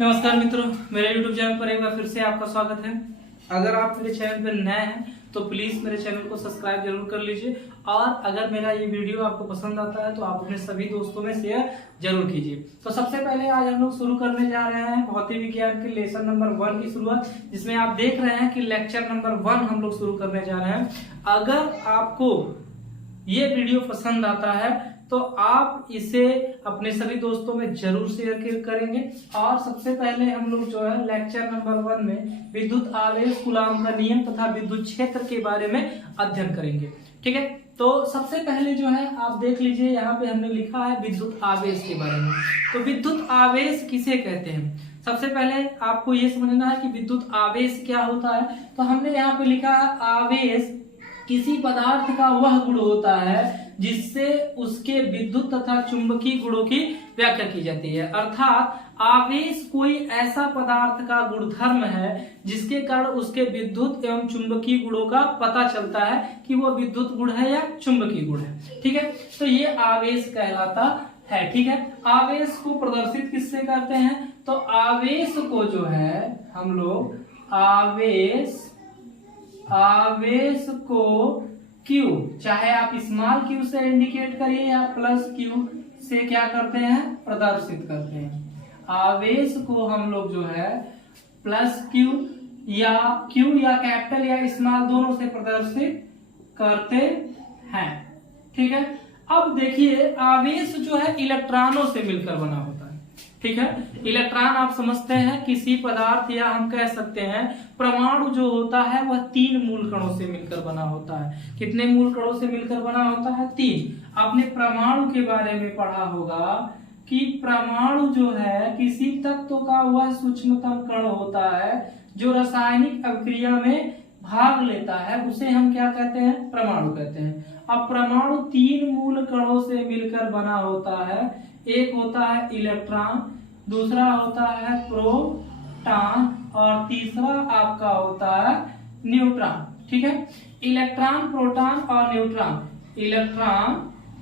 नमस्कार मित्रों, मेरे YouTube चैनल पर एक बार फिर से आपका स्वागत है। अगर आप मेरे चैनल पर नए हैं तो प्लीज मेरे चैनल को सब्सक्राइब जरूर कर लीजिए और अगर मेरा ये वीडियो आपको पसंद आता है तो आप अपने सभी दोस्तों में शेयर जरूर कीजिए। तो सबसे पहले आज हम लोग शुरू करने जा रहे हैं भौतिक विज्ञान के लेसन नंबर 1 की शुरुआत, जिसमें आप देख रहे हैं कि लेक्चर नंबर 1 हम लोग शुरू करने जा रहे हैं। अगर आपको ये वीडियो पसंद आता है तो आप इसे अपने सभी दोस्तों में जरूर शेयर करेंगे। और सबसे पहले हम लोग जो है लेक्चर नंबर 1 में विद्युत आवेश कूलाम का नियम तथा विद्युत क्षेत्र के बारे में अध्ययन करेंगे। ठीक है, तो सबसे पहले जो है आप देख लीजिए, यहाँ पे हमने लिखा है विद्युत आवेश के बारे में। तो विद्युत आवेश किसे कहते हैं? सबसे पहले आपको ये समझना है कि विद्युत आवेश क्या होता है। तो हमने यहाँ पे लिखा है आवेश किसी पदार्थ का वह गुण होता है जिससे उसके विद्युत तथा चुंबकीय गुणों की व्याख्या की जाती है। अर्थात आवेश कोई ऐसा पदार्थ का गुणधर्म है जिसके कारण उसके विद्युत एवं चुंबकीय गुणों का पता चलता है कि वो विद्युत गुण है या चुंबकीय गुण है। ठीक है, तो ये आवेश कहलाता है। ठीक है, आवेश को प्रदर्शित किससे करते हैं? तो आवेश को जो है हम लोग आवेश को Q, चाहे आप स्मॉल q से इंडिकेट करिए या प्लस Q से क्या करते हैं, प्रदर्शित करते हैं। आवेश को हम लोग जो है प्लस Q या कैपिटल या स्मॉल दोनों से प्रदर्शित करते हैं। ठीक है, अब देखिए आवेश जो है इलेक्ट्रॉनों से मिलकर बना होता है। ठीक है, इलेक्ट्रॉन आप समझते हैं किसी पदार्थ या हम कह सकते हैं परमाणु जो होता है वह 3 मूल कणों से मिलकर बना होता है। कितने मूल कणों से मिलकर बना होता है? 3। आपने परमाणु के बारे में पढ़ा होगा कि परमाणु जो है किसी तत्व का वह सूक्ष्मतम कण होता है जो रासायनिक अभिक्रिया में भाग लेता है, उसे हम क्या कहते हैं? परमाणु कहते हैं। अब परमाणु 3 मूल कणों से मिलकर बना होता है। एक होता है इलेक्ट्रॉन, दूसरा होता है प्रोटॉन और तीसरा आपका होता है न्यूट्रॉन। ठीक है, इलेक्ट्रॉन, प्रोटॉन और न्यूट्रॉन, इलेक्ट्रॉन,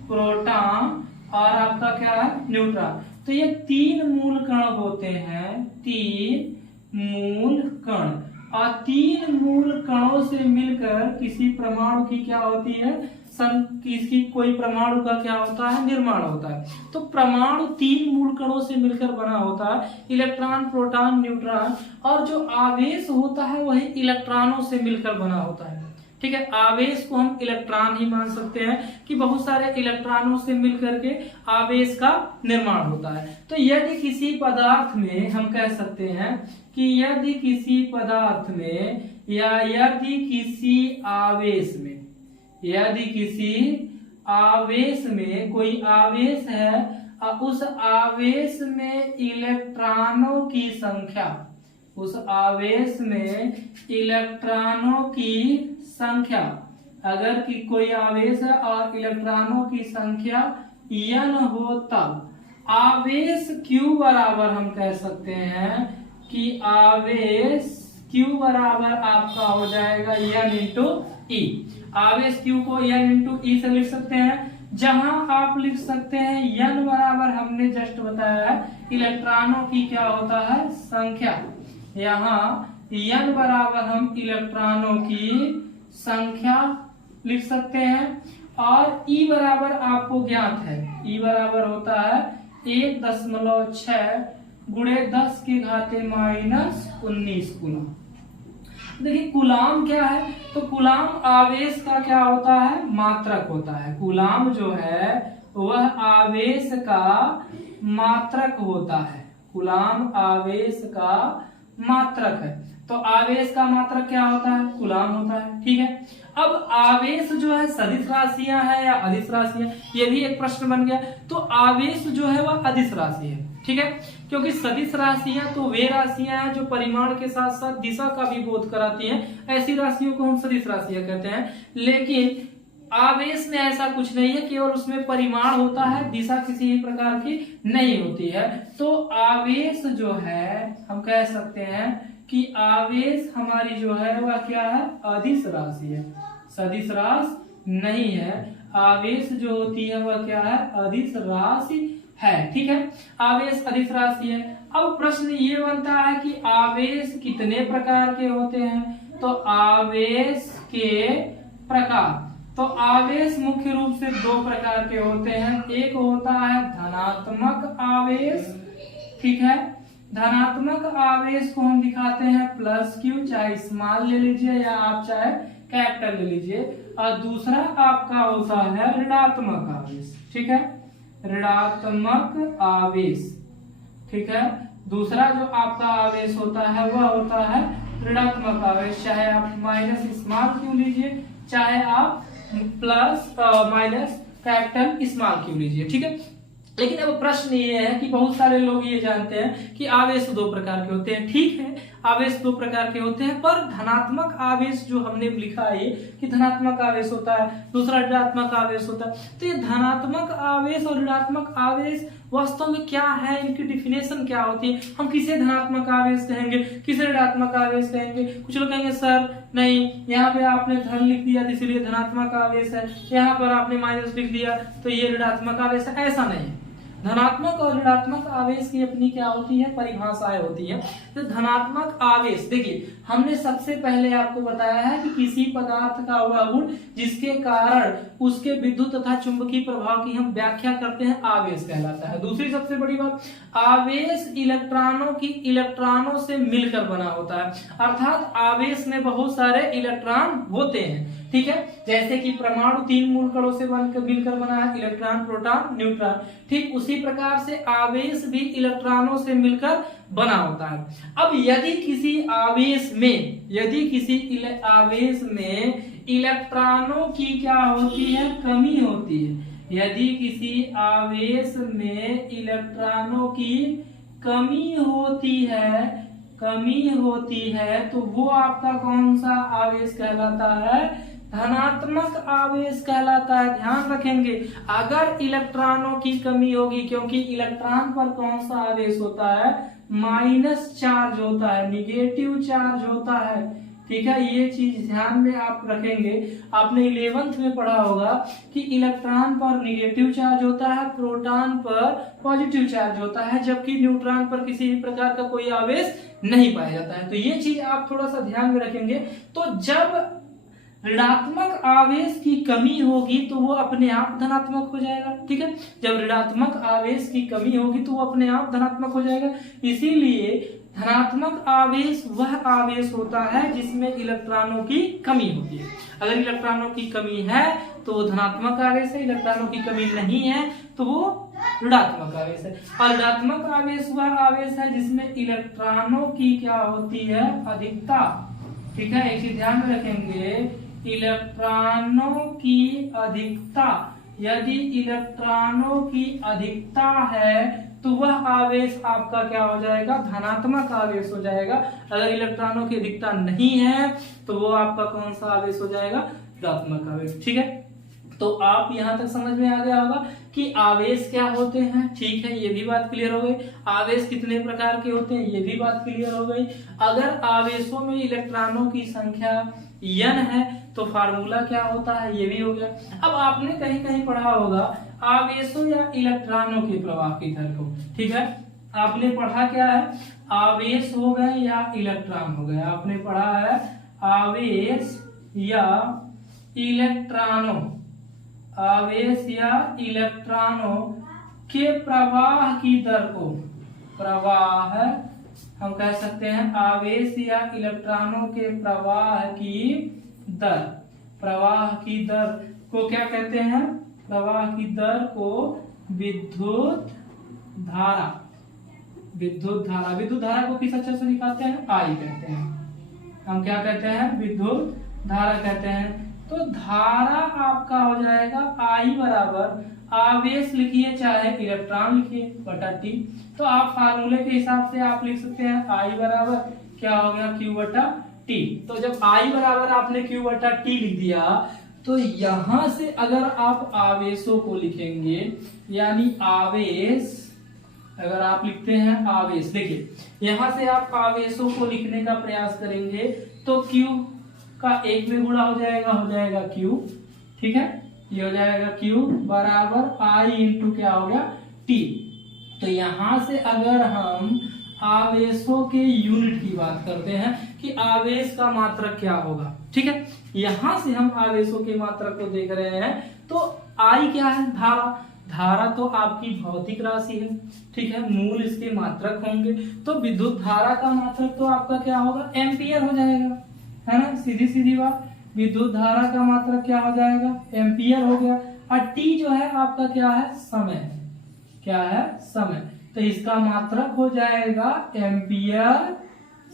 प्रोटॉन और आपका क्या है? न्यूट्रॉन। तो ये 3 मूल कण होते हैं, 3 मूल कण। और 3 मूल कणों से मिलकर किसी परमाणु की क्या होती है? किसी कोई परमाणु का क्या होता है? निर्माण होता है। तो परमाणु 3 मूल कणों से मिलकर बना होता है, इलेक्ट्रॉन, प्रोटॉन, न्यूट्रॉन। और जो आवेश होता है वही इलेक्ट्रॉनों से मिलकर बना होता है। ठीक है, आवेश को हम इलेक्ट्रॉन ही मान सकते हैं कि बहुत सारे इलेक्ट्रॉनों से मिलकर के आवेश का निर्माण होता है। तो यदि किसी पदार्थ में हम कह सकते हैं कि यदि किसी पदार्थ में या यदि किसी आवेश में कोई आवेश है और उस आवेश में इलेक्ट्रॉनों की संख्या, अगर कि कोई आवेश है और इलेक्ट्रॉनों की संख्या n हो तब आवेश Q बराबर हम कह सकते हैं कि आवेश Q बराबर आपका हो जाएगा n इंटू E। आवेश Q को n इंटू E से लिख सकते हैं, जहां आप लिख सकते हैं n बराबर हमने जस्ट बताया है इलेक्ट्रॉनों की क्या होता है? संख्या। यहाँ n बराबर हम इलेक्ट्रॉनों की संख्या लिख सकते हैं। और E बराबर आपको ज्ञात है, E बराबर होता है 1.6 गुणे 10 की घाते -19 कूलाम। देखिए कूलाम क्या है? तो कूलाम आवेश का क्या होता है? मात्रक होता है। कूलाम जो है वह आवेश का मात्रक होता है। कूलाम आवेश का मात्रक है। तो आवेश का मात्रक क्या होता है? कूलाम होता है। ठीक है, अब आवेश जो है सदिश राशियां है या अदिश राशियां, ये भी एक प्रश्न बन गया। तो आवेश जो है वह अदिश राशि है। ठीक है, क्योंकि सदिश राशियां तो वे राशियां हैं जो परिमाण के साथ साथ दिशा का भी बोध कराती हैं। ऐसी राशियों को हम सदिश राशियां कहते हैं। लेकिन आवेश में ऐसा कुछ नहीं है, केवल उसमें परिमाण होता है, दिशा किसी भी प्रकार की नहीं होती है। तो आवेश जो है हम कह सकते हैं कि आवेश हमारी जो है वह क्या है? अदिश राशि है, सदिश राशि नहीं है। आवेश जो होती है वह क्या है? अदिश राशि है, ठीक है। आवेश अदिश राशि है। अब प्रश्न ये बनता है कि आवेश कितने प्रकार के होते हैं, तो आवेश के प्रकार, तो आवेश मुख्य रूप से दो प्रकार के होते हैं। एक होता है धनात्मक आवेश, ठीक है। धनात्मक आवेश को हम दिखाते हैं प्लस क्यू, चाहे स्मॉल ले लीजिए या आप चाहे कैपिटल ले लीजिए। और दूसरा आपका होता है ऋणात्मक आवेश, ठीक है, ऋणात्मक आवेश, ठीक है। दूसरा जो आपका आवेश होता है वह होता है ऋणात्मक आवेश, चाहे आप माइनस स्मॉल क्यू लीजिए, चाहे आप plus minus capital small Q लीजिए, ठीक है। लेकिन अब प्रश्न ये है कि बहुत सारे लोग ये जानते हैं कि आवेश दो प्रकार के होते हैं, ठीक है, आवेश दो प्रकार के होते हैं, पर धनात्मक आवेश जो हमने लिखा है कि धनात्मक आवेश होता है, दूसरा ऋणात्मक आवेश होता है। तो ये धनात्मक आवेश और ऋणात्मक आवेश वास्तव में क्या है, इनकी डिफिनेशन क्या होती है, हम किसे धनात्मक आवेश कहेंगे, किसे ऋणात्मक आवेश कहेंगे। कुछ लोग कहेंगे सर नहीं, यहाँ पे आपने धन लिख दिया इसलिए धनात्मक आवेश है, यहाँ पर आपने माइनस लिख दिया तो ये ऋणात्मक आवेश है। ऐसा नहीं है। धनात्मक और ऋणात्मक आवेश की अपनी क्या होती है, परिभाषाएं होती है। तो धनात्मक आवेश, देखिए हमने सबसे पहले आपको बताया है कि किसी पदार्थ का वह गुण जिसके कारण उसके विद्युत तथा चुंबकीय प्रभाव की हम व्याख्या करते हैं, आवेश कहलाता है। दूसरी सबसे बड़ी बात, आवेश इलेक्ट्रॉनों की इलेक्ट्रॉनों से मिलकर बना होता है, अर्थात आवेश में बहुत सारे इलेक्ट्रॉन होते हैं, ठीक है। जैसे कि परमाणु 3 मूल कणों से मिलकर बना है, इलेक्ट्रॉन, प्रोटॉन, न्यूट्रॉन, ठीक उसी प्रकार से आवेश भी इलेक्ट्रॉनों से मिलकर बना होता है। अब यदि किसी आवेश में इलेक्ट्रॉनों की क्या होती है, कमी होती है, यदि किसी आवेश में इलेक्ट्रॉनों की कमी होती है तो वो आपका कौन सा आवेश कहलाता है, धनात्मक आवेश कहलाता है। ध्यान रखेंगे, अगर इलेक्ट्रॉनों की कमी होगी, क्योंकि इलेक्ट्रॉन पर कौन सा आवेश होता है, माइनस चार्ज होता है, निगेटिव चार्ज होता है, ठीक है। ये चीज ध्यान में आप रखेंगे। आपने 11th में पढ़ा होगा कि इलेक्ट्रॉन पर निगेटिव चार्ज होता है, प्रोटॉन पर पॉजिटिव चार्ज होता है, जबकि न्यूट्रॉन पर किसी भी प्रकार का कोई आवेश नहीं पाया जाता है। तो ये चीज आप थोड़ा सा ध्यान में रखेंगे। तो जब ऋणात्मक आवेश की कमी होगी तो वो अपने आप धनात्मक हो जाएगा, ठीक है। जब ऋणात्मक आवेश की कमी होगी तो वो अपने आप धनात्मक हो जाएगा। इसीलिए धनात्मक आवेश वह आवेश होता है जिसमें इलेक्ट्रॉनों की कमी होती है। अगर इलेक्ट्रॉनों की कमी है तो वो धनात्मक आवेश है, इलेक्ट्रॉनों की कमी नहीं है तो वो ऋणात्मक आवेश है। और ऋणात्मक आवेश वह आवेश है जिसमें इलेक्ट्रॉनों की क्या होती है, अधिकता, ठीक है। एक चीज ध्यान में रखेंगे, इलेक्ट्रॉनों की अधिकता, यदि इलेक्ट्रॉनों की अधिकता है तो वह आवेश आपका क्या हो जाएगा, धनात्मक आवेश हो जाएगा। अगर इलेक्ट्रॉनों की अधिकता नहीं है तो वो आपका कौन सा आवेश हो जाएगा, ऋणात्मक आवेश, ठीक है। तो आप यहां तक समझ में आ गया होगा कि आवेश क्या होते हैं, ठीक है, ये भी बात क्लियर हो गई। आवेश कितने प्रकार के होते हैं, ये भी बात क्लियर हो गई। अगर आवेशों में इलेक्ट्रॉनों की संख्या n है तो फार्मूला क्या होता है, ये भी हो गया। अब आपने कहीं कहीं पढ़ा होगा आवेशों या इलेक्ट्रॉनों के प्रवाह की दर को, ठीक है। आपने पढ़ा क्या है, आवेश हो गए या इलेक्ट्रॉन हो गए। आपने पढ़ा है आवेश या इलेक्ट्रॉनों, आवेश या इलेक्ट्रॉनों के प्रवाह की दर को, प्रवाह हम कह सकते हैं, आवेश या इलेक्ट्रॉनों के प्रवाह की दर, प्रवाह की दर को क्या कहते हैं, प्रवाह की दर को विद्युत धारा, विद्युत धारा, विद्युत धारा को किस अक्षर से दिखाते हैं, आई कहते हैं। हम क्या कहते हैं, विद्युत धारा कहते हैं। तो धारा आपका हो जाएगा आई बराबर, आवेश लिखिए चाहे इलेक्ट्रॉन लिखिए बटा टी। तो आप फार्मूले के हिसाब से आप लिख सकते हैं आई बराबर क्या हो गया, क्यू बटा टी। तो जब आई बराबर आपने क्यू बटा टी लिख दिया तो यहां से अगर आप आवेशों को लिखेंगे, यानी आवेश अगर आप लिखते हैं आवेश, देखिए यहां से आप आवेशों को लिखने का प्रयास करेंगे तो क्यू का 1 में गुणा हो जाएगा क्यू, ठीक है। ये हो जाएगा क्यू बराबर आई इंटू क्या हो गया टी। तो यहाँ से अगर हम आवेशों के यूनिट की बात करते हैं कि आवेश का मात्रक क्या होगा, ठीक है, यहाँ से हम आवेशों के मात्रक को देख रहे हैं। तो आई क्या है? धारा। धारा तो आपकी भौतिक राशि है, ठीक है, मूल इसके मात्रक होंगे। तो विद्युत धारा का मात्रक तो आपका क्या होगा? एम्पियर हो जाएगा, है ना, सीधी सीधी बात। विद्युत धारा का मात्रक क्या हो जाएगा? एम्पियर हो गया। और टी जो है आपका क्या है? समय। क्या है? समय। तो इसका मात्रक हो जाएगा एम्पियर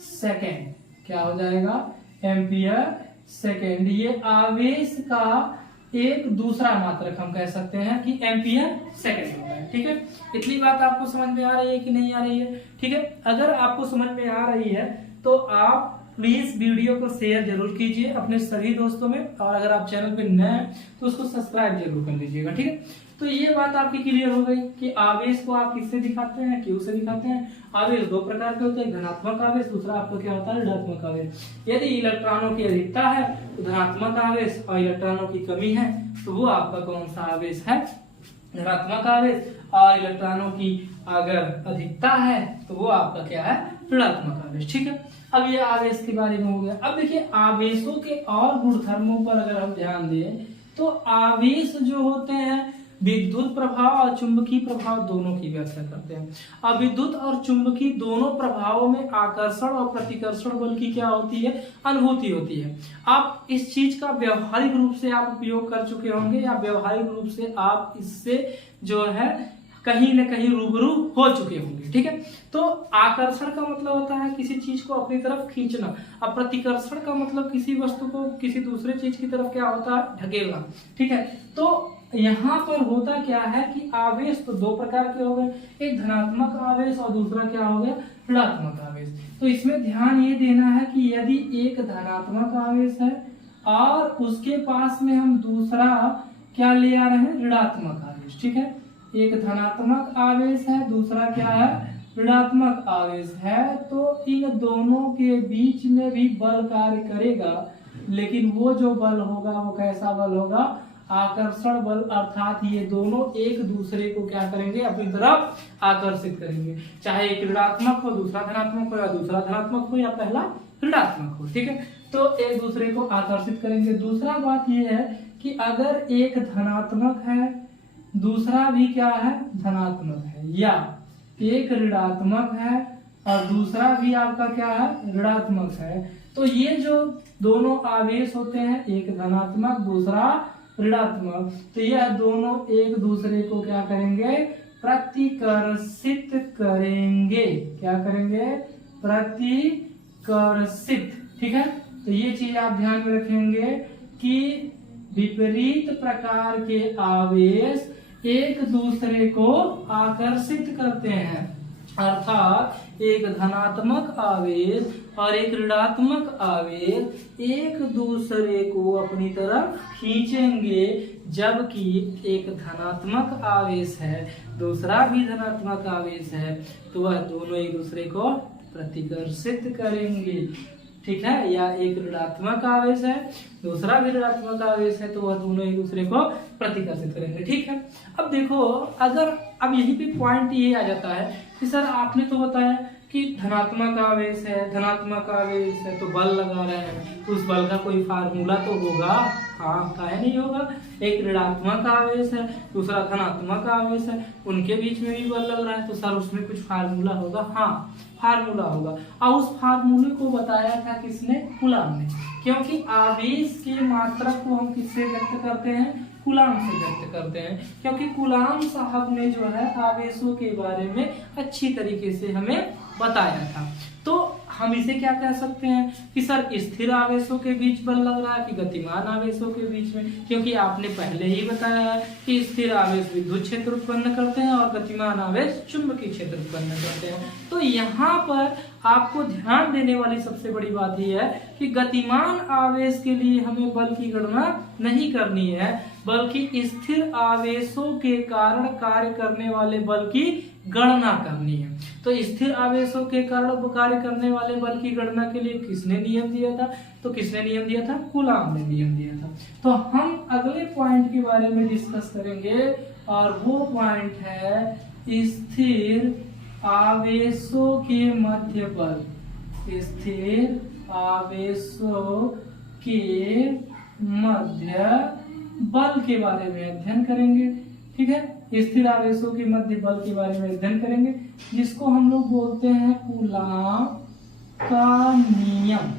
सेकेंड। क्या हो जाएगा? Ampere second. ये आवेश का एक दूसरा मात्रक हम कह सकते हैं कि एम्पियर सेकेंड होता है, ठीक है। इतनी बात आपको समझ में आ रही है कि नहीं आ रही है? ठीक है, अगर आपको समझ में आ रही है तो आप प्लीज वीडियो को शेयर जरूर कीजिए अपने सभी दोस्तों में, और अगर आप चैनल पे नए हैं तो उसको सब्सक्राइब जरूर कर लीजिएगा, ठीक है। तो ये बात आपकी क्लियर हो गई कि आवेश को आप किससे दिखाते हैं? क्यू से दिखाते हैं। आवेश दो प्रकार के होते हैं, धनात्मक आवेश, दूसरा आपका क्या होता है? ऋणात्मक आवेश। यदि इलेक्ट्रॉनों की अधिकता है तो धनात्मक आवेश, और इलेक्ट्रॉनों की कमी है तो वो आपका कौन सा आवेश है? धनात्मक आवेश। और इलेक्ट्रॉनों की अगर अधिकता है तो वो आपका क्या है? ऋणात्मक आवेश, ठीक है। अब ये आवेश के बारे में हो गया। अब देखिए आवेशों के और गुणधर्मों पर अगर हम ध्यान दें तो आवेश जो होते हैं विद्युत प्रभाव और चुंबकीय प्रभाव दोनों की व्याख्या करते हैं। अब विद्युत और चुंबकीय दोनों प्रभावों में आकर्षण और प्रतिकर्षण बल की क्या होती है? अनुभूति होती है। आप इस चीज का व्यवहारिक रूप से आप उपयोग कर चुके होंगे, या व्यवहारिक रूप से आप इससे जो है कहीं न कहीं रूबरू हो चुके होंगे, ठीक है। तो आकर्षण का मतलब होता है किसी चीज को अपनी तरफ खींचना, और प्रतिकर्षण का मतलब किसी वस्तु को किसी दूसरे चीज की तरफ क्या होता है? ढकेलना, ठीक है। तो यहाँ पर होता क्या है कि आवेश तो दो प्रकार के हो गए, एक धनात्मक आवेश और दूसरा क्या हो गया? ऋणात्मक आवेश। तो इसमें ध्यान ये देना है कि यदि एक धनात्मक आवेश है और उसके पास में हम दूसरा क्या ले आ रहे हैं? ऋणात्मक आवेश, ठीक है। एक धनात्मक आवेश है, दूसरा क्या है? ऋणात्मक आवेश है। तो इन दोनों के बीच में भी बल कार्य करेगा, लेकिन वो जो बल होगा वो कैसा बल होगा? आकर्षण बल। अर्थात ये दोनों एक दूसरे को क्या करेंगे? अपनी तरफ आकर्षित करेंगे। चाहे एक ऋणात्मक हो दूसरा धनात्मक हो, या दूसरा धनात्मक हो या पहला ऋणात्मक हो, ठीक है। तो एक दूसरे को आकर्षित करेंगे। दूसरा बात यह है कि अगर एक धनात्मक है दूसरा भी क्या है? धनात्मक है, या एक ऋणात्मक है और दूसरा भी आपका क्या है? ऋणात्मक है, तो ये जो दोनों आवेश होते हैं, एक धनात्मक दूसरा ऋणात्मक, तो यह दोनों एक दूसरे को क्या करेंगे? प्रतिकर्षित करेंगे। क्या करेंगे? प्रतिकर्षित, ठीक है। तो ये चीज आप ध्यान में रखेंगे कि विपरीत प्रकार के आवेश एक दूसरे को आकर्षित करते हैं। अर्थात एक धनात्मक आवेश और एक ऋणात्मक आवेश एक दूसरे को अपनी तरफ खींचेंगे, जबकि एक धनात्मक आवेश है दूसरा भी धनात्मक आवेश है तो वह दोनों एक दूसरे को प्रतिकर्षित करेंगे, ठीक है। या एक ऋणात्मक आवेश है दूसरा भी ऋणात्मक आवेश है तो वह दोनों एक दूसरे को प्रतिकर्षित करेंगे, ठीक है। अब देखो, अगर अब यही पे पॉइंट ये आ जाता है कि सर आपने तो बताया कि धनात्मक आवेश है तो बल लगा रहे हैं, तो उस बल का कोई फार्मूला तो होगा? हाँ, काहे नहीं होगा। एक ऋणात्मक आवेश है दूसरा धनात्मक आवेश है, उनके बीच में भी बल लग रहा है, तो सर उसमें कुछ फार्मूला होगा? हाँ, फार्मूला होगा। और उस फार्मूले को बताया था किसने? कूलाम ने। क्योंकि आवेश के मात्रक को हम किससे व्यक्त करते हैं? कूलाम से व्यक्त करते हैं, क्योंकि कूलाम साहब ने जो है आवेशों के बारे में अच्छी तरीके से हमें बताया था। तो हम इसे क्या कह सकते हैं कि सर स्थिर आवेशों के बीच बल लग रहा है कि गतिमान आवेशों के बीच में? क्योंकि आपने पहले ही बताया है कि स्थिर आवेश विद्युत क्षेत्र उत्पन्न करते हैं और गतिमान आवेश चुंबकीय क्षेत्र उत्पन्न करते हैं। तो यहाँ पर आपको ध्यान देने वाली सबसे बड़ी बात यह है कि गतिमान आवेश के लिए हमें बल की गणना नहीं करनी है, बल्कि स्थिर आवेशों के कारण कार्य करने वाले बल की गणना करनी है। तो स्थिर आवेशों के कारण कार्य करने वाले बल की गणना के लिए किसने नियम दिया था? तो किसने नियम दिया था? कूलाम ने नियम दिया था। तो हम अगले पॉइंट के बारे में डिस्कस करेंगे और वो पॉइंट है स्थिर आवेशों के मध्य बल, स्थिर आवेशों के मध्य बल के बारे में अध्ययन करेंगे। ठीक है, स्थिर आवेशों के मध्य बल के बारे में अध्ययन करेंगे, जिसको हम लोग बोलते हैं कूलाम का नियम।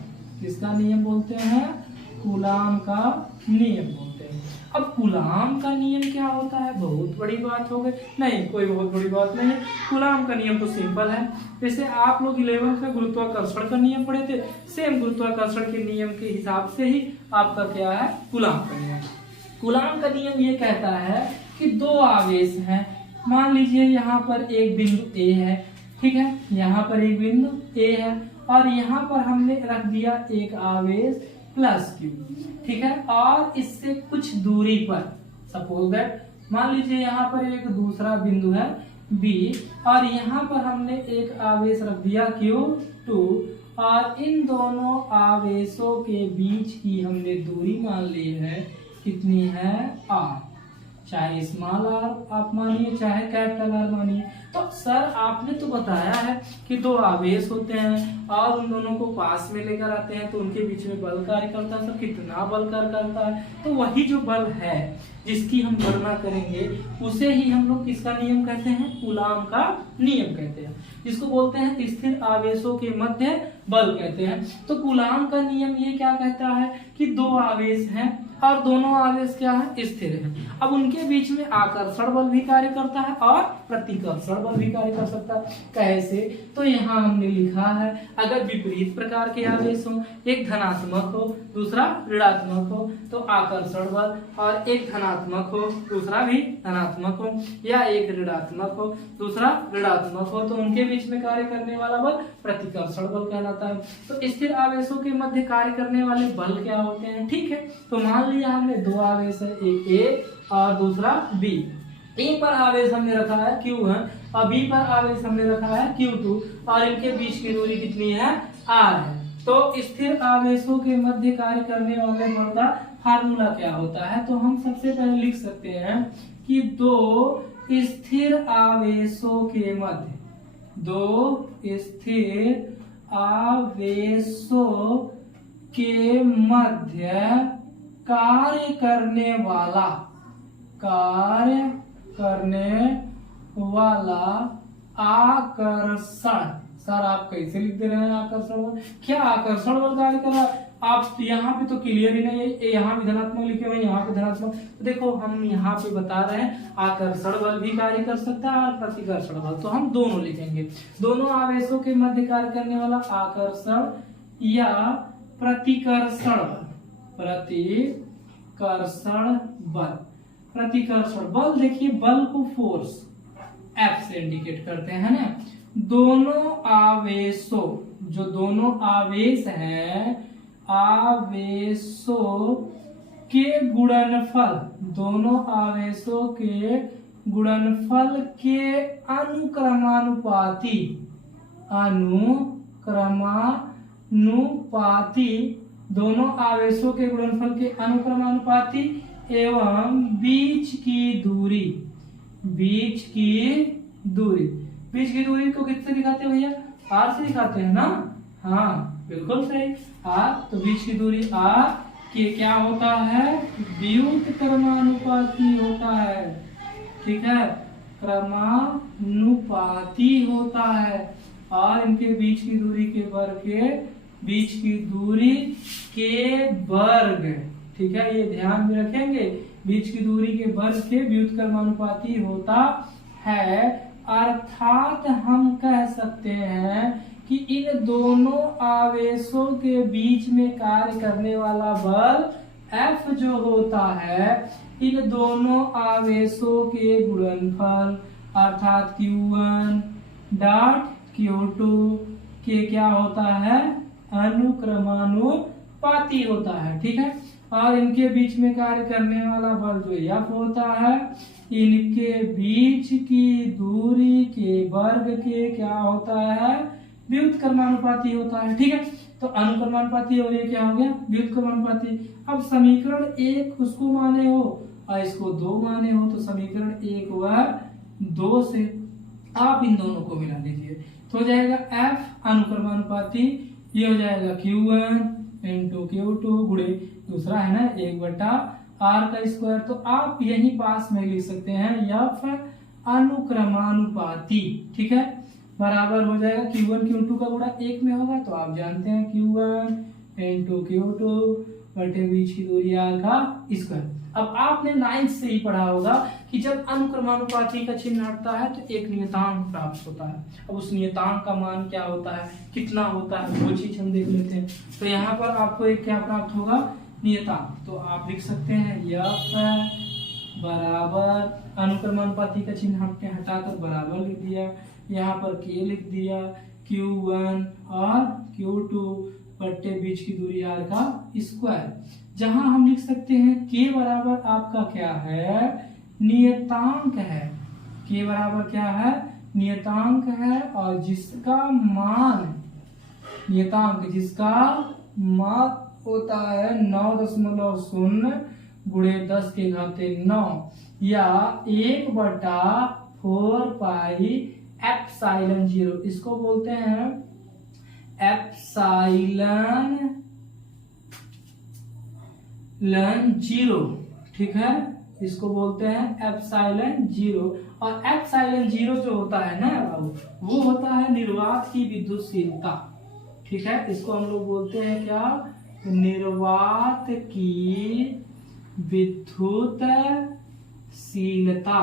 किसका नियम बोलते हैं? कूलाम का नियम बोलते हैं। अब कूलाम का नियम क्या होता है? बहुत बड़ी बात हो गई? नहीं, कोई बहुत बड़ी बात नहीं है। कूलाम का नियम तो सिंपल है। जैसे आप लोग 11th में गुरुत्वाकर्षण का नियम पढ़े थे, सेम गुरुत्वाकर्षण के नियम के हिसाब से ही आपका क्या है? कूलाम का नियम। कूलाम का नियम ये कहता है कि दो आवेश हैं। मान लीजिए यहाँ पर एक बिंदु ए है, ठीक है, यहाँ पर एक बिंदु ए है और यहाँ पर हमने रख दिया एक आवेश प्लस क्यू, ठीक है, और इससे कुछ दूरी पर सपोज दैट मान लीजिए यहाँ पर एक दूसरा बिंदु है बी और यहाँ पर हमने एक आवेश रख दिया Q2 और इन दोनों आवेशों के बीच की हमने दूरी मान ली है, कितनी है? R। चाहे स्मॉल आर आप मानिए चाहे कैपिटल आर मानिए। तो सर आपने तो बताया है कि दो आवेश होते हैं और उन दोनों को पास में लेकर आते हैं तो उनके बीच में बल कार्य करता है। सर कितना बल कार्य करता है? तो वही जो बल है जिसकी हम गणना करेंगे उसे ही हम लोग किसका नियम कहते हैं? कूलाम का नियम कहते हैं, जिसको बोलते हैं स्थिर आवेशों के मध्य बल कहते हैं। तो कूलाम का नियम ये क्या कहता है कि दो आवेश हैं और दोनों आवेश क्या है? स्थिर है। अब उनके बीच में आकर्षण बल भी कार्य करता है और प्रतिकर्षण बल भी कार्य कर सकता है। कैसे? तो यहाँ हमने लिखा है अगर विपरीत प्रकार के आवेश हो, एक धनात्मक हो दूसरा ऋणात्मक हो, तो आकर्षण बल, और एक धनात्मक हो दूसरा भी धनात्मक हो, या एक ऋणात्मक हो दूसरा ऋणात्मक हो, तो उनके बीच में कार्य करने वाला बल प्रतिकर्षण बल कहलाता है। तो स्थिर आवेशों के मध्य कार्य करने वाले बल क्या होते हैं? ठीक है, तो मान लिया हमने दो आवेश है, एक ए और दूसरा बी। ए पर आवेश हमने रखा है Q1 और बी पर आवेश हमने रखा है Q2 और इनके बीच की दूरी कितनी है? R है। तो स्थिर आवेशों के मध्य कार्य करने वाले बल का फार्मूला क्या होता है? तो हम सबसे पहले लिख सकते हैं कि दो स्थिर आवेशों के मध्य, दो स्थिर आवेशों के मध्य कार्य करने वाला आकर्षण। सर आप कैसे लिख दे रहे हैं आकर्षण बल? क्या आकर्षण बल कार्य कर रहा है? आप यहाँ पे तो क्लियर ही नहीं है, यहाँ भी धनात्मक लिखे हुए यहाँ पे धनात्मक। तो देखो हम यहाँ पे बता रहे हैं आकर्षण बल भी कार्य कर सकता है और प्रतिकर्षण बल, तो हम दोनों लिखेंगे। दोनों आवेशों के मध्य कार्य करने वाला आकर्षण या प्रतिकर्षण बल, प्रतिकर्षण बल। प्रतिकर्षण बल देखिए, बल को फोर्स F से इंडिकेट करते हैं ना। दोनों आवेशों, जो दोनों आवेश हैं, आवेशों के गुणनफल, दोनों आवेशों के गुणनफल के अनुक्रमानुपाती दोनों आवेशों के गुणनफल के अनुक्रमानुपाती एवं बीच की दूरी को किससे दिखाते हैं भैया? R से दिखाते हैं ना। हाँ बिल्कुल सही, R। तो बीच की दूरी R के क्या होता है? व्युत्क्रमानुपाती होता है। ठीक है, क्रमानुपाती होता है और इनके बीच की दूरी के वर्ग के बीच की दूरी के वर्ग, ठीक है, ये ध्यान में रखेंगे, बीच की दूरी के वर्ग के व्युत्क्रमानुपाती होता है। अर्थात हम कह सकते हैं कि इन दोनों आवेशों के बीच में कार्य करने वाला बल F जो होता है, इन दोनों आवेशों के गुणनफल अर्थात Q1 डॉट Q2 के क्या होता है? अनुक्रमानुपाती होता है। ठीक है, और इनके बीच में कार्य करने वाला बल जो F होता है, इनके बीच की दूरी के वर्ग के क्या होता है? व्युत्क्रमानुपाती होता है। ठीक है, तो अनुक्रमानुपाती और ये क्या हो गया? व्युत्क्रमानुपाती। अब समीकरण 1 उसको माने हो और इसको 2 माने हो, तो समीकरण 1 व 2 से आप इन दोनों को मिला लीजिए तो हो जाएगा F अनुक्रमानुपाती, ये हो जाएगा Q1 इंटू Q2 गुणे दूसरा है ना 1/r का स्क्वायर। तो आप यही पास में लिख सकते हैं F अनुक्रमानुपाती, ठीक है, बराबर हो जाएगा Q1 Q2 का गुणा 1 में होगा, तो आप जानते हैं Q1 इंटू Q2 बटे बीच की दूरी r का स्क्वायर। अब आपने 9th से ही पढ़ा होगा कि जब अनुक्रमानुपाती का चिन्ह हटता है तो एक नियतांक प्राप्त होता है। अब उस नियतांक का मान क्या होता है, कितना होता है, वो चीज हम देख लेते हैं। तो यहाँ पर आपको एक क्या प्राप्त होगा, नियतांक। तो आप लिख सकते हैं F बराबर अनुक्रमानुपाती का चिन्ह हटाकर बराबर लिख दिया, यहाँ पर K लिख दिया, Q1 और Q2 बट्टे बीच की दूरी r का स्क्वायर। जहां हम लिख सकते हैं K बराबर आपका क्या है, नियतांक है। K बराबर क्या है, नियतांक है, और जिसका मान, नियतांक जिसका मान होता है 9.0 गुणे 10 के घाते 9 या 1/4 पाई एप्सिलॉन 0, इसको बोलते हैं एप्सिलॉन 0, ठीक है, इसको बोलते हैं एप्सिलॉन 0। और एप्सिलॉन 0 जो होता है ना बाबू, वो होता है निर्वात की विद्युतशीलता, ठीक है, इसको हम लोग बोलते हैं क्या, निर्वात की विद्युतशीलता,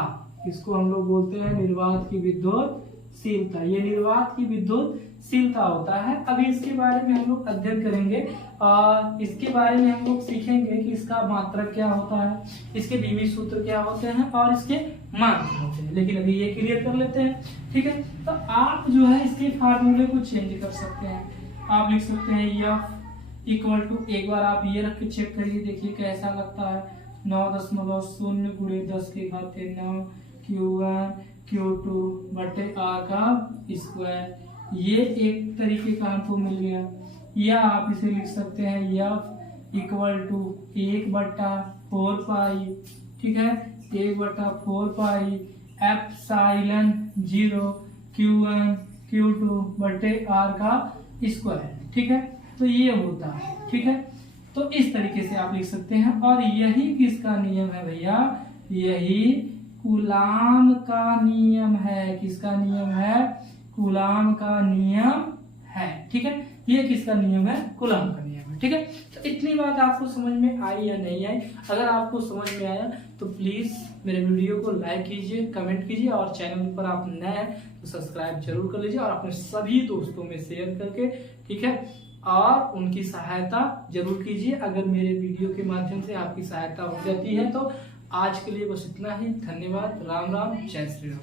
इसको हम लोग बोलते हैं निर्वात की विद्युतशीलता। ये निर्वात की विद्युतशीलता होता है। अभी इसके बारे में हम लोग अध्ययन करेंगे और इसके बारे में हम लोग सीखेंगे कि इसका मात्रक क्या होता है, इसके विभव सूत्र क्या होते हैं और इसके मान क्या होते हैं। लेकिन अभी ये क्लियर कर लेते हैं, ठीक है। तो आप जो है इसके फार्मूले को चेंज कर सकते हैं। आप लिख सकते हैं F इक्वल टू, एक बार आप ये रख के चेक करिए, देखिए कैसा लगता है, 9.0 गुणे 10 के घाते 9 Q1 Q2 बटे r का स्क्वायर। ये एक तरीके का हमको मिल गया। या आप इसे लिख सकते हैं F इक्वल टू 1/4 पाई, ठीक है, 1/4 पाई एप्सिलॉन 0 Q1 Q2 बटे r का स्क्वायर, ठीक है। तो ये होता है, ठीक है। तो इस तरीके से आप लिख सकते हैं। और यही किसका नियम है भैया, यही कूलाम का नियम है। किसका नियम है, कूलाम का नियम है, ठीक है। ये किसका नियम है, कूलाम का नियम है, ठीक है। तो इतनी बात आपको समझ में आई या नहीं आई? अगर आपको समझ में आया तो प्लीज मेरे वीडियो को लाइक कीजिए, कमेंट कीजिए, और चैनल पर आप नए हैं तो सब्सक्राइब जरूर कर लीजिए और अपने सभी दोस्तों में शेयर करके, ठीक है, और उनकी सहायता जरूर कीजिए। अगर मेरे वीडियो के माध्यम से आपकी सहायता हो जाती है तो आज के लिए बस इतना ही। धन्यवाद। राम राम, जय श्री राम।